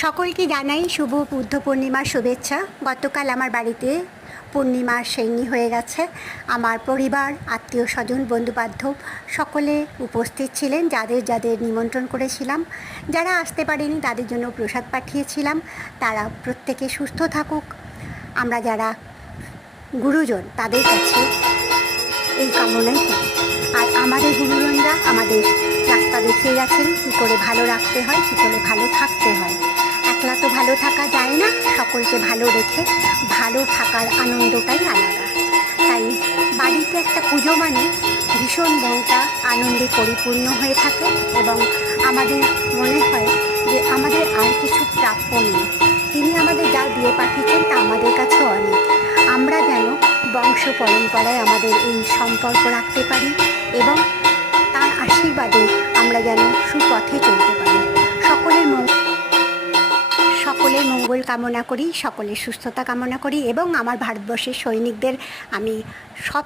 সকলকে জানাই শুভ বুদ্ধ পূর্ণিমার শুভেচ্ছা। গতকাল আমার বাড়িতে পূর্ণিমার সেন্নি হয়ে গেছে। আমার পরিবার, আত্মীয় স্বজন, বন্ধুবান্ধব সকলে উপস্থিত ছিলেন। যাদের যাদের নিমন্ত্রণ করেছিলাম, যারা আসতে পারেনি তাদের জন্য প্রসাদ পাঠিয়েছিলাম। তারা প্রত্যেকে সুস্থ থাকুক। আমরা যারা গুরুজন তাদের কাছে এই কামনাই করি। আর আমাদের গুরুজনরা আমাদের রাস্তা দেখিয়ে গেছেন কী করে ভালো রাখতে হয়, কী করে ভালো থাকতে হয়। একলা তো ভালো থাকা যায় না, সকলকে ভালো রেখে ভালো থাকার আনন্দটাই আলাদা। তাই বাড়িতে একটা পুজো মানে ভীষণ মনটা আনন্দে পরিপূর্ণ হয়ে থাকে এবং আমাদের মনে হয় যে আমাদের আর কিছু প্রাপ্য নেই। তিনি আমাদের যা দিয়ে পাঠিয়েছেন তা আমাদের কাছে অনেক। আমরা যেন বংশ পরম্পরায় আমাদের এই সম্পর্ক রাখতে পারি এবং তার আশীর্বাদে আমরা যেন সুপথে চলতে পারি। সকলের মঙ্গল কামনা করি, সকলের সুস্থতা কামনা করি এবং আমার ভারতবর্ষের সৈনিকদের আমি সব